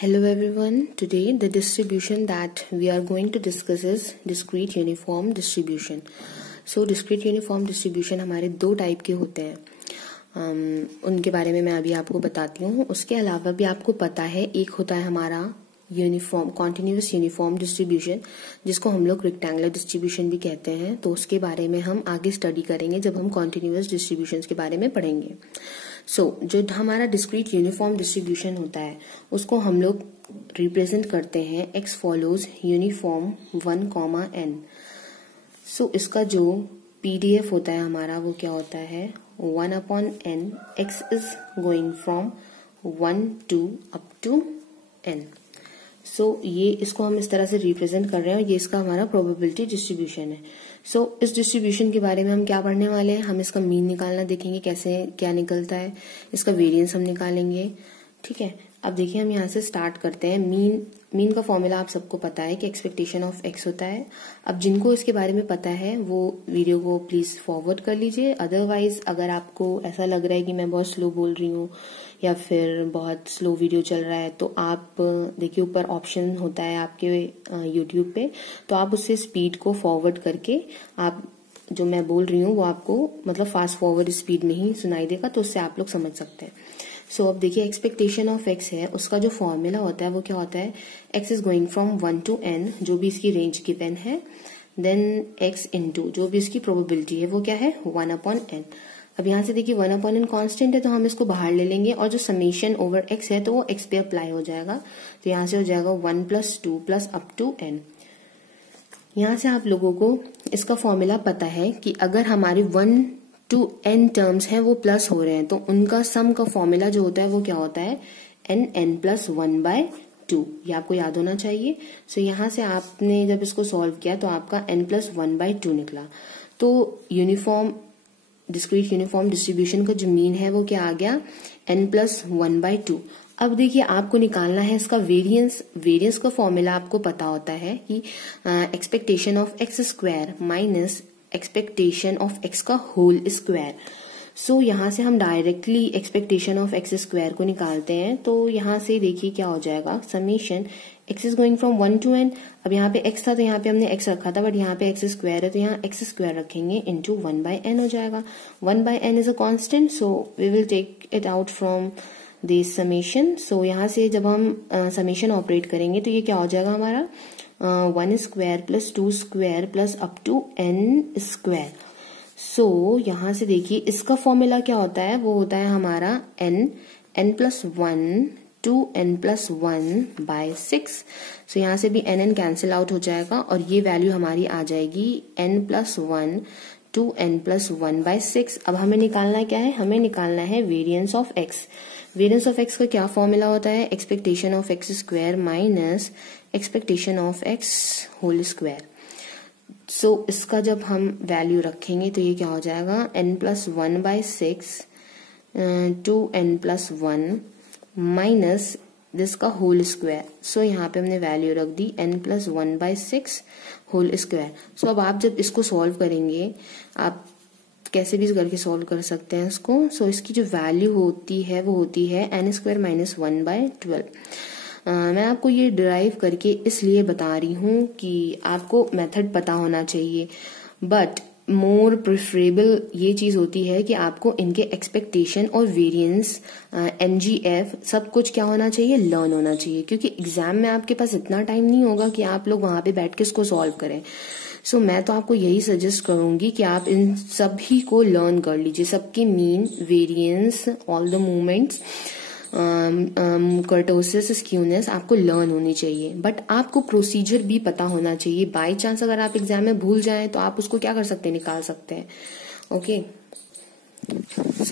Hello everyone, today the distribution that we are going to discuss is discrete uniform distribution. So discrete uniform distribution हमारे दो type के होते हैं, उनके बारे में मैं अभी आपको बताती हूँ। उसके अलावा भी आपको पता है एक होता है हमारा यूनिफॉर्म कॉन्टिन्यूअस यूनिफॉर्म डिस्ट्रीब्यूशन, जिसको हम लोग रेक्टेंगुलर डिस्ट्रीब्यूशन भी कहते हैं। तो उसके बारे में हम आगे स्टडी करेंगे जब हम कॉन्टिन्यूअस डिस्ट्रीब्यूशन के बारे में पढ़ेंगे। जो हमारा डिस्क्रीट यूनिफॉर्म डिस्ट्रीब्यूशन होता है उसको हम लोग रिप्रेजेंट करते हैं x फॉलोज यूनिफॉर्म 1, n। इसका जो PDF होता है हमारा वो क्या होता है 1/n, x is going from 1 to up to n। ये इसको हम इस तरह से रिप्रेजेंट कर रहे हैं और ये इसका हमारा प्रोबेबिलिटी डिस्ट्रीब्यूशन है। इस डिस्ट्रीब्यूशन के बारे में हम क्या पढ़ने वाले हैं, हम इसका मीन निकालना देखेंगे कैसे क्या निकलता है, इसका वेरिएंस हम निकालेंगे। ठीक है, अब देखिए हम यहाँ से स्टार्ट करते हैं। मीन का फॉर्मूला आप सबको पता है कि एक्सपेक्टेशन ऑफ x होता है। अब जिनको इसके बारे में पता है वो वीडियो को प्लीज फॉरवर्ड कर लीजिए। अदरवाइज अगर आपको ऐसा लग रहा है कि मैं बहुत स्लो बोल रही हूँ या फिर बहुत स्लो वीडियो चल रहा है तो आप देखिए ऊपर ऑप्शन होता है आपके यूट्यूब पे, तो आप उससे स्पीड को फॉरवर्ड करके आप जो मैं बोल रही हूँ वो आपको मतलब फास्ट फॉरवर्ड स्पीड में ही सुनाई देगा, तो उससे आप लोग समझ सकते हैं। अब देखिए एक्सपेक्टेशन ऑफ x है, उसका जो फॉर्मूला होता है वो क्या होता है x is going from 1 to n, जो भी इसकी रेंज गिवन है, देन x इंटू जो भी इसकी प्रोबेबिलिटी है वो क्या है 1/n। अब यहाँ से देखिए 1/n कांस्टेंट है तो हम इसको बाहर ले लेंगे और जो समेशन ओवर x है तो वो x पे अप्लाई हो जाएगा। तो यहाँ से हो जाएगा 1 + 2 + up to n। यहाँ से आप लोगों को इसका फॉर्मूला पता है कि अगर हमारी 1 to n टर्म्स हैं वो प्लस हो रहे हैं तो उनका सम का फॉर्मूला जो होता है वो क्या होता है n + 1/2। ये आपको याद होना चाहिए। यहाँ से आपने जब इसको सॉल्व किया तो आपका n + 1/2 निकला। तो डिस्क्रीट यूनिफॉर्म डिस्ट्रीब्यूशन का जो मीन है वो क्या आ गया n + 1/2। अब देखिए आपको निकालना है इसका वेरिएंस का फॉर्मूला आपको पता होता है कि expectation of x² minus expectation of x का होल स्क्वायर। यहाँ से हम डायरेक्टली एक्सपेक्टेशन ऑफ x² को निकालते हैं। तो यहाँ से देखिए क्या हो जाएगा summation x is going from 1 to n। अब यहाँ पे x था तो यहाँ पे हमने x रखा था, बट यहाँ पे x² है तो यहाँ x² रखेंगे इंटू 1/n हो जाएगा। 1/n is a constant, so we will take it out from this summation. यहाँ से जब हम समेशन ऑपरेट करेंगे तो ये क्या हो जाएगा हमारा 1² + 2² + up to n²। यहाँ से देखिए इसका फॉर्मूला क्या होता है वो होता है हमारा n + 1 to n + 1/6। यहाँ से भी n कैंसिल आउट हो जाएगा और ये वैल्यू हमारी आ जाएगी n + 1 to n + 1/6। अब हमें निकालना क्या है, हमें निकालना है variance of x। Variance of x का क्या फॉर्मूला होता है expectation of x² minus expectation of x whole square. इसका जब हम वैल्यू रखेंगे तो ये क्या हो जाएगा n + 1/6 to n + 1 minus this का होल स्क्वायर। यहाँ पे हमने वैल्यू रख दी n + 1/6 होल स्क्वायर। अब आप जब इसको सॉल्व करेंगे, आप कैसे भी करके सॉल्व कर सकते हैं इसको। इसकी जो वैल्यू होती है वो होती है n² - 1/12। मैं आपको ये डिराइव करके इसलिए बता रही हूँ कि आपको मेथड पता होना चाहिए, बट मोर प्रेफरेबल ये चीज होती है कि आपको इनके एक्सपेक्टेशन और वेरिएंस MGF सब कुछ क्या होना चाहिए लर्न होना चाहिए, क्योंकि एग्जाम में आपके पास इतना टाइम नहीं होगा कि आप लोग वहां पे बैठ के इसको सॉल्व करें। मैं तो आपको यही सजेस्ट करूंगी कि आप इन सभी को लर्न कर लीजिए, सबके mean, variance, all the movements, kurtosis, skewness आपको लर्न होनी चाहिए, बट आपको प्रोसीजर भी पता होना चाहिए। बाय चांस अगर आप एग्जाम में भूल जाएं तो आप उसको क्या कर सकते हैं, निकाल सकते हैं। ओके,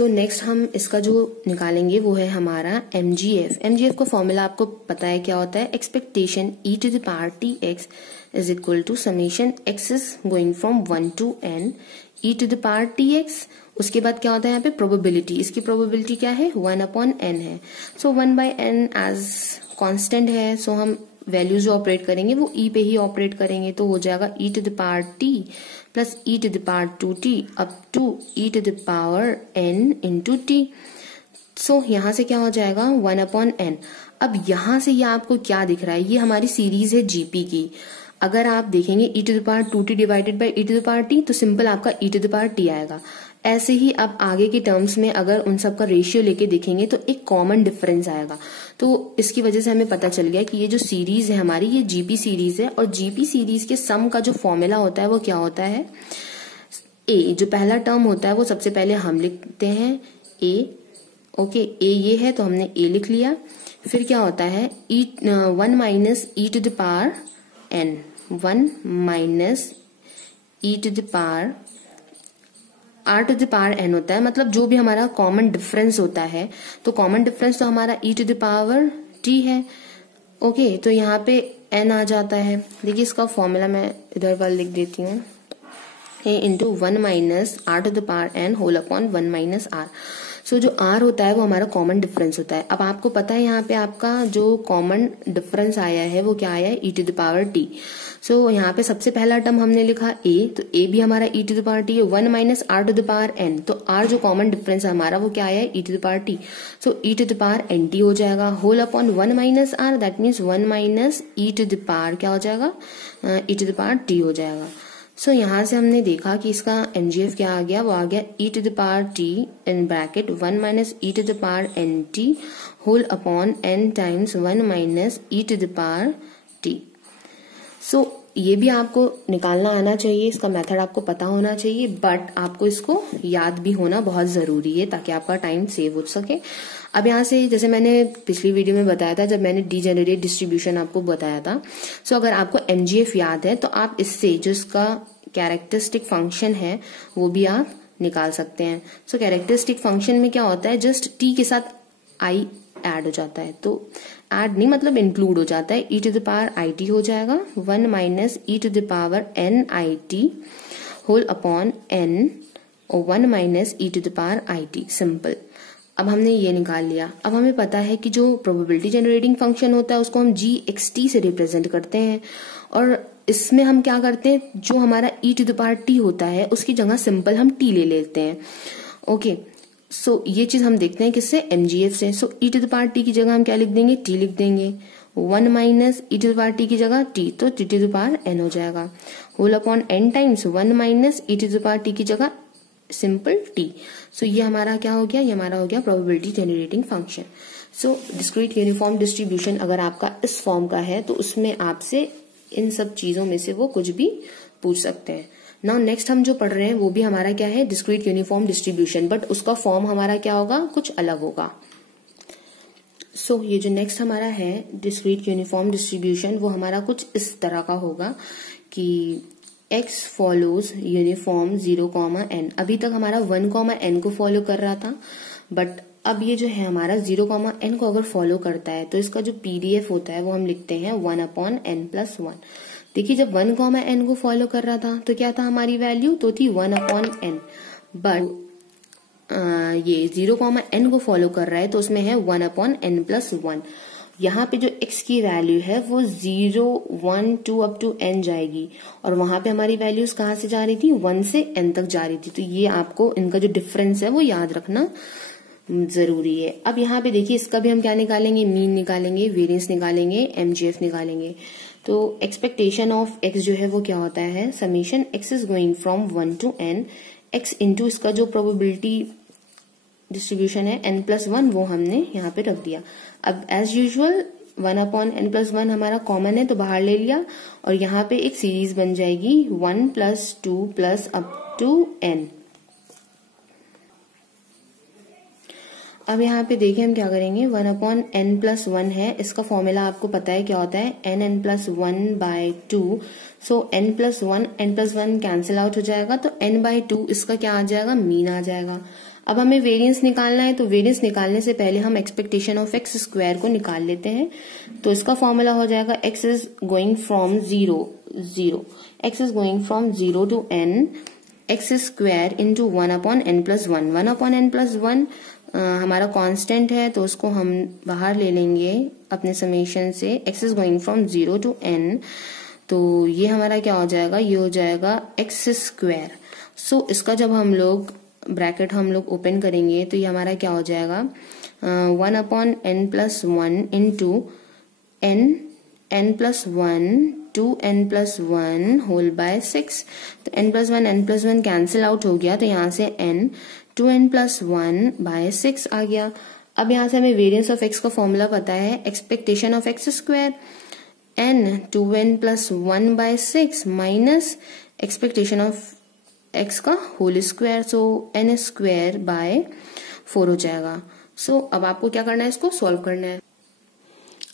नेक्स्ट हम इसका जो निकालेंगे वो है हमारा MGF का फॉर्मूला आपको पता है क्या होता है expectation e⁻ tx is equal to summation x is going from 1 to n e⁻ tx। उसके बाद क्या होता है यहाँ पे प्रोबेबिलिटी, इसकी प्रोबेबिलिटी क्या है 1/n है। 1/n एज कांस्टेंट है, हम वैल्यूज जो ऑपरेट करेंगे वो e पे ही ऑपरेट करेंगे, तो हो जाएगा e⁻t + e⁻2t up to e⁻n into t। यहाँ से क्या हो जाएगा 1/n। अब यहां से ये आपको क्या दिख रहा है, ये हमारी सीरीज है जीपी की। अगर आप देखेंगे e⁻2t डिवाइडेड बाई e⁻t, तो सिंपल आपका e⁻t आएगा। ऐसे ही आप आगे के टर्म्स में अगर उन सब का रेशियो लेके देखेंगे तो एक कॉमन डिफरेंस आएगा। तो इसकी वजह से हमें पता चल गया कि ये जो सीरीज है हमारी, ये जीपी सीरीज है, और जीपी सीरीज के सम का जो फॉर्मूला होता है वो क्या होता है, ए। जो पहला टर्म होता है वो सबसे पहले हम लिखते हैं ए, ओके, ए ये है तो हमने ए लिख लिया। फिर क्या होता है, 1 minus e to the power n, 1 minus e to the power r to the power n होता है, मतलब जो भी हमारा कॉमन डिफरेंस होता है, तो कॉमन डिफरेंस तो हमारा e to the power t है, ओके। तो यहाँ पे n आ जाता है। देखिए इसका फॉर्मूला मैं इधर वाल लिख देती हूँ, a into 1 minus r to the power n whole upon 1 minus r। So जो r होता है वो हमारा कॉमन डिफरेंस होता है। अब आपको पता है यहाँ पे आपका जो कॉमन डिफरेंस आया है वो क्या आया है, e to the power t। So यहाँ पे सबसे पहला टर्म हमने लिखा a, तो a भी हमारा e to the power t है, 1 minus r to the power n, तो r जो कॉमन डिफरेंस है हमारा वो क्या आया है, e to the power t। So e to the power nt हो जाएगा, whole upon 1 minus r, that means 1 minus e to the power क्या हो जाएगा, e to the power t हो जाएगा। सो यहाँ से हमने देखा कि इसका MGF क्या आ गया, वो आ गया e to the power t इन bracket 1 minus e to the power nt whole upon n times 1 minus e to the power t। So ये भी आपको निकालना आना चाहिए, इसका मेथड आपको पता होना चाहिए, बट आपको इसको याद भी होना बहुत जरूरी है ताकि आपका टाइम सेव हो सके। अब यहाँ से जैसे मैंने पिछली वीडियो में बताया था, जब मैंने डीजेनरेट डिस्ट्रीब्यूशन आपको बताया था, सो अगर आपको MGF याद है तो आप इससे जो इसका कैरेक्टरिस्टिक फंक्शन है वो भी आप निकाल सकते हैं। सो कैरेक्टरिस्टिक फंक्शन में क्या होता है, जस्ट t के साथ i ऐड हो जाता है, तो ऐड नहीं मतलब इंक्लूड हो जाता है, e to the power it हो जाएगा, 1 minus e to the power nit whole upon n और 1 minus e to the power it, simple. अब हमने ये निकाल लिया। अब हमें पता है कि जो प्रोबेबिलिटी जनरेटिंग फंक्शन होता है उसको हम gxt से रिप्रेजेंट करते हैं, और इसमें हम क्या करते हैं, जो हमारा e to the power t होता है उसकी जगह सिंपल हम t ले लेते हैं, ओके। सो ये चीज हम देखते हैं किससे, MGF से। So e to the power t की जगह हम क्या लिख देंगे, t लिख देंगे, 1 minus e to the power t की जगह t, तो t to the power n हो जाएगा, whole upon n times 1 minus e to the power t की जगह सिंपल t। सो ये हमारा क्या हो गया, ये हमारा हो गया प्रोबेबिलिटी जनरेटिंग फंक्शन। सो डिस्क्रीट यूनिफॉर्म डिस्ट्रीब्यूशन अगर आपका इस फॉर्म का है तो उसमें आपसे इन सब चीजों में से वो कुछ भी पूछ सकते हैं। नाउ नेक्स्ट हम जो पढ़ रहे हैं वो भी हमारा क्या है, डिस्क्रीट यूनिफॉर्म डिस्ट्रीब्यूशन, बट उसका फॉर्म हमारा क्या होगा, कुछ अलग होगा। सो ये जो नेक्स्ट हमारा है डिस्क्रीट यूनिफॉर्म डिस्ट्रीब्यूशन, वो हमारा कुछ इस तरह का होगा कि x फॉलोज यूनिफॉर्म 0, n। अभी तक हमारा 1, n को फॉलो कर रहा था, बट अब ये जो है हमारा 0, n को अगर फॉलो करता है तो इसका जो PDF होता है वो हम लिखते हैं 1 अपॉन n प्लस 1। देखिए जब 1, n को फॉलो कर रहा था तो क्या था हमारी वैल्यू, तो थी 1 अपॉन n, बट ये 0, n को फॉलो कर रहा है तो उसमें है 1 अपॉन n प्लस 1। यहाँ पे जो x की वैल्यू है वो 0, 1, 2 अप टू n जाएगी, और वहां पे हमारी वैल्यूज कहाँ से जा रही थी, 1 से n तक जा रही थी। तो ये आपको इनका जो डिफरेंस है वो याद रखना जरूरी है। अब यहाँ पे देखिए इसका भी हम क्या निकालेंगे, मीन निकालेंगे, वेरिएंस निकालेंगे, MGF निकालेंगे। तो एक्सपेक्टेशन ऑफ x जो है वो क्या होता है, summation x is going from 1 to n, x into इसका जो प्रोबेबिलिटी डिस्ट्रीब्यूशन है n प्लस 1 वो हमने यहाँ पे रख दिया। अब as usual 1 upon n plus 1 हमारा कॉमन है तो बाहर ले लिया, और यहाँ पे एक सीरीज बन जाएगी 1 plus 2 plus up to n। अब यहाँ पे देखिए हम क्या करेंगे, 1 अपॉन n प्लस 1 है, इसका फॉर्मूला आपको पता है क्या होता है, n प्लस 1 बाय 2। सो n प्लस 1 कैंसिल आउट हो जाएगा, तो n बाय 2 इसका क्या आ जाएगा, मीन आ जाएगा। अब हमें वेरिएंस निकालना है, तो वेरिएंस निकालने से पहले हम एक्सपेक्टेशन ऑफ x स्क्वायर को निकाल लेते हैं। तो इसका फॉर्मूला हो जाएगा x is going from 0, x is going from 0 to n, x square into 1 upon n plus 1। 1 upon n plus 1 हमारा कांस्टेंट है तो उसको हम बाहर ले लेंगे अपने समेशन से, x is going from 0 to n, तो ये हमारा क्या हो जाएगा, ये हो जाएगा x स्क्वायर। सो इसका जब हम लोग ब्रैकेट हम लोग ओपन करेंगे तो ये हमारा क्या हो जाएगा, 1/n+1 into n+1 to n+1 whole bye 6। तो n+1 कैंसिल आउट हो गया, तो यहाँ से n 2n+1/6 आ गया। अब यहाँ से हमें वेरिएंस ऑफ x का फॉर्मूला पता है, expectation of x square n 2n+1/6 minus expectation of x का होल स्क्वायर, सो n²/4 हो जाएगा। सो अब आपको क्या करना है, इसको सॉल्व करना है।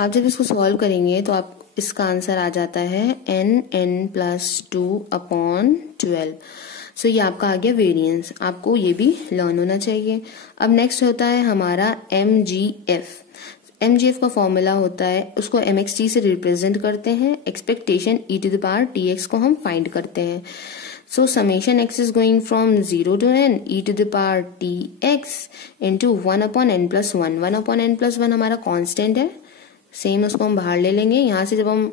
आप जब इसको सॉल्व करेंगे तो आप इसका आंसर आ जाता है n+2/12। सो ये आपका आ गया वेरिएंस, आपको ये भी लर्न होना चाहिए। अब नेक्स्ट होता है हमारा MGF। MGF का फॉर्मूला होता है, उसको MXT से रिप्रेजेंट करते हैं, एक्सपेक्टेशन e⁻TX को हम फाइंड करते हैं। सो summation x is going from 0 to n e⁻TX into 1/n+1। 1/n+1 हमारा कांस्टेंट है, सेम उसको हम बाहर ले लेंगे। यहाँ से जब हम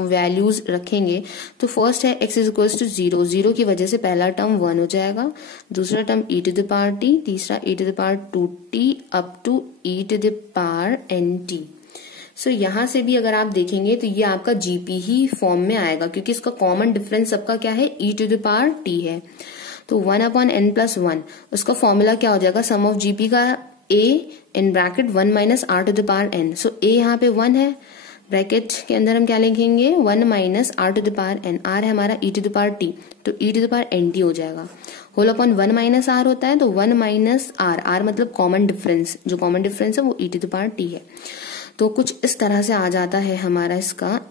वैल्यूज रखेंगे तो फर्स्ट है x इज इक्वल्स टू 0, 0 की वजह से पहला टर्म 1 हो जाएगा, दूसरा टर्म e⁻t, तीसरा e⁻2t अप टू e⁻nt। सो यहाँ से भी अगर आप देखेंगे तो ये आपका GP ही फॉर्म में आएगा, क्योंकि इसका कॉमन डिफरेंस सबका क्या है, e⁻t है। तो 1/n+1 उसका फॉर्मूला क्या हो जाएगा, सम ऑफ GP का a in bracket 1 - r⁴n। So a यहाँ पे 1 है, ब्रैकेट के अंदर हम क्या लिखेंगे, 1 - r⁴n। r है हमारा e⁻t, तो e⁻nt हो जाएगा। होल अपॉन 1 - r होता है, तो 1 - r मतलब कॉमन डिफरेंस, जो कॉमन डिफरेंस है वो e⁻t है। तो कुछ इस तरह से आ जाता है हमारा इसका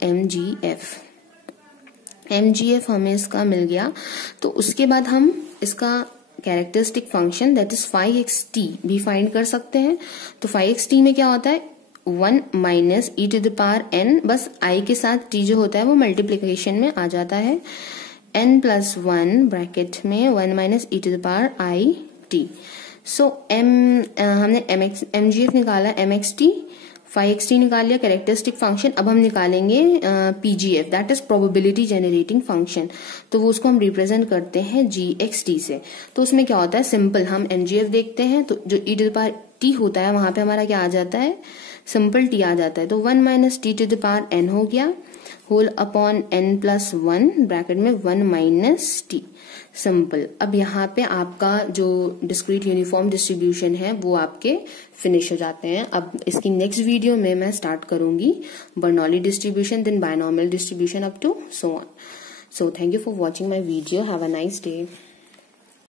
MGF हमें इसका मिल गया। तो उसके बाद हम इसका characteristic function that is 5xt भी फाइंड कर सकते हैं। तो 5xt में क्या होता है, 1 - e⁻n, बस i के साथ t जो होता है वो मल्टीप्लीकेशन में आ जाता है, n+1 ब्रैकेट में 1 - e⁻it। सो हमने MGF निकाला, MXT 5xt निकाल लिया कैरेक्टरिस्टिक फंक्शन। अब हम निकालेंगे PGF that is probability generating function. तो वो उसको हम रिप्रेजेंट करते हैं GXT से। तो उसमें क्या होता है, सिंपल हम MGF देखते हैं तो जो e⁻t होता है वहां पे हमारा क्या आ जाता है, सिंपल t आ जाता है। तो 1 - t⁻n हो गया, होल अपॉन n+1 ब्रैकेट में 1 - t, सिंपल। अब यहाँ पे आपका जो डिस्क्रीट यूनिफॉर्म डिस्ट्रीब्यूशन है वो आपके फिनिश हो जाते हैं। अब इसकी नेक्स्ट वीडियो में मैं स्टार्ट करूंगी Bernoulli distribution, then binomial distribution up to so on. So thank you for watching my video, have a nice day.